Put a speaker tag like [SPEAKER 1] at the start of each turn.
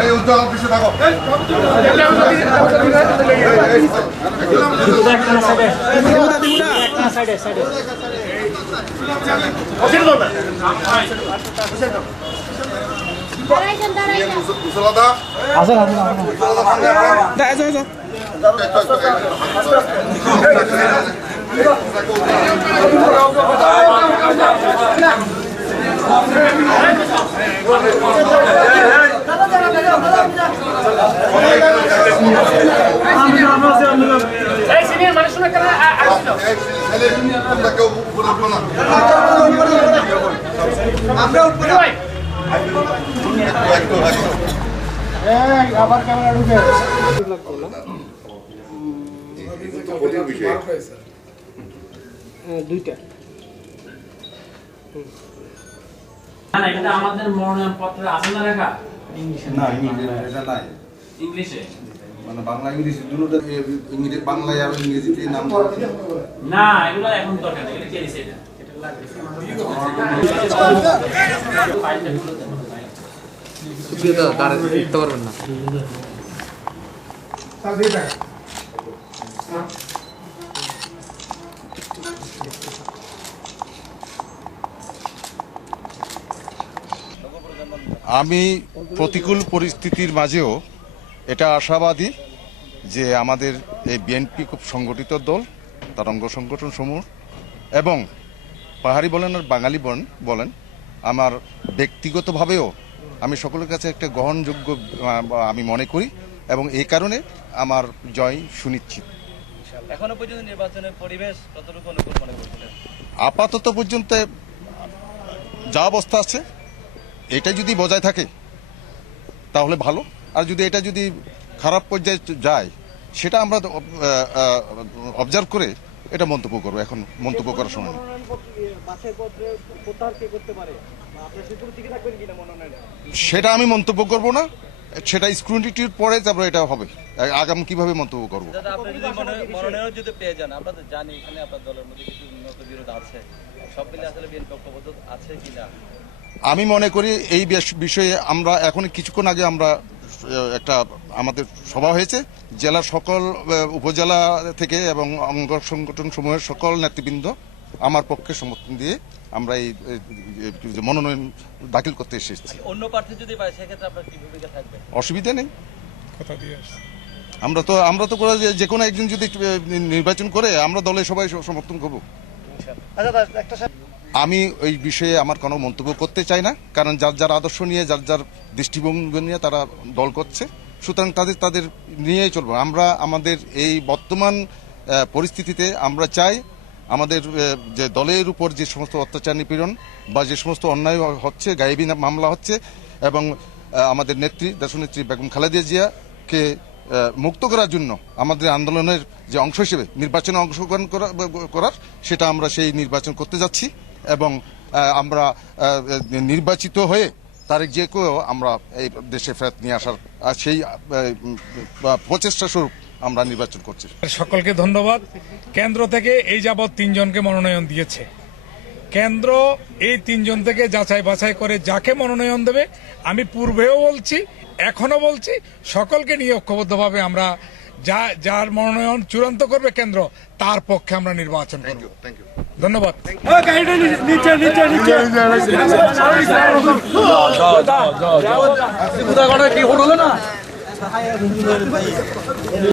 [SPEAKER 1] এই উজ্জ্বল অফিসে থাকো
[SPEAKER 2] দাঁড়াইছেন দাঁড়াইছেন
[SPEAKER 1] কুশলতা কুশলতা সামনে আসো।
[SPEAKER 3] এই সিনিয়র মানুষ শুনে কেন আ- আসছিল
[SPEAKER 1] এই ছেলে, তোমরা কেউ উপরে। এই তো কঠিন বিষয়।
[SPEAKER 4] দুইটা।
[SPEAKER 5] না না এটা আমাদের মনোনয়ন পত্রে আছে না লেখা? ইংলিশে
[SPEAKER 6] না ইংরেজি এটা নাই।
[SPEAKER 5] ইংলিশে?
[SPEAKER 6] মানে বাংলা ইংরেজি দুটো ইংরেজি বাংলায় আর ইংরেজিতে নাম
[SPEAKER 5] না এগুলো এখন দরকার নেই এটা কে দিছে এটা? ফাইলটা খুলে দেন ফাইল।
[SPEAKER 4] দিতে পারবেন না।
[SPEAKER 7] আমি প্রতিকূল পরিস্থিতির মাঝেও এটা আশাবাদী যে আমাদের এই বিএনপি খুব সংগঠিত দল তার অঙ্গ সংগঠন সমূহ এবং পাহাড়ি বলেন আর বাঙালি বলেন বলেন আমার ব্যক্তিগতভাবেও আমি সকলের কাছে একটা গ্রহণযোগ্য আমি মনে করি এবং এই কারণে আমার জয় সুনিশ্চিত।
[SPEAKER 8] এখনও পর্যন্ত নির্বাচনের পরিবেশ কতটুকু অনুকূল মনে করছিলেন
[SPEAKER 7] আপাতত পর্যন্ত যা অবস্থা আছে এটা যদি বজায় থাকে, তাহলে ভালো। আর যদি এটা যদি খারাপ পর্যায়ে যায়, সেটা আমরা অবজার্ভ করে এটা মন্তব্য করব। এখন মন্তব্য করার সময় সেটা আমি মন্তব্য করব না। সেটা স্ক্রুনিটির পরে তারপরে এটা হবে। আগাম কীভাবে মন্তব্য করব?
[SPEAKER 8] জানি আছে কিনা?
[SPEAKER 7] আমি মনে করি এই বিষয়ে আমরা এখন কিছুক্ষণ আগে আমরা একটা আমাদের সভা হয়েছে। জেলার সকল উপজেলা থেকে এবং অঙ্গ সংগঠন সমূহের সকল নেতৃবৃন্দ আমার পক্ষে সমর্থন দিয়ে আমরা এই মনোনয়ন দাখিল করতে এসেছি।
[SPEAKER 8] অন্য প্রার্থী যদি পায় সেক্ষেত্রে আপনার কি ভূমিকা থাকবে?
[SPEAKER 7] অসুবিধা নেই। আমরা তো আমরা তো করে যে- যে কোনো একজন যদি নির্বাচন করে আমরা দলে সবাই সমর্থন করব। আমি ওই বিষয়ে আমার কোনো মন্তব্য করতে চাই না, কারণ যার যার আদর্শ নিয়ে, যার যার দৃষ্টিভঙ্গি নিয়ে তারা দল করছে, সুতরাং তাদের তাদের নিয়েই চলবো। আমরা আমাদের এই বর্তমান পরিস্থিতিতে আমরা চাই আমাদের যে দলের উপর যে সমস্ত অত্যাচার নিপীড়ন বা যে সমস্ত অন্যায় হচ্ছে, গায়েবী মামলা হচ্ছে, এবং আমাদের নেত্রী, দেশনেত্রী বেগম খালেদা জিয়াকে মুক্ত করার জন্য আমাদের আন্দোলনের যে অংশ হিসেবে নির্বাচনে অংশগ্রহণ করা- করার, সেটা আমরা সেই নির্বাচন করতে যাচ্ছি। এবং আমরা নির্বাচিত হয়ে তারেক জিয়াকেও আমরা এই দেশে ফেরত নিয়ে আসার সেই প্রচেষ্টা স্বরূপ আমরা নির্বাচন করছি।
[SPEAKER 9] সকলকে ধন্যবাদ। কেন্দ্র থেকে এই যাবৎ তিনজনকে মনোনয়ন দিয়েছে। কেন্দ্র এই তিনজন থেকে যাচাই বাছাই করে যাকে মনোনয়ন দেবে, আমি পূর্বেও বলছি এখনও বলছি, সকলকে নিয়ে ঐক্যবদ্ধভাবে আমরা যা যার মনোনয়ন চূড়ান্ত করবে কেন্দ্র তার পক্ষে আমরা নির্বাচন করব।
[SPEAKER 7] থ্যাংক ইউ
[SPEAKER 9] ধন্যবাদ।
[SPEAKER 4] কি হলো না?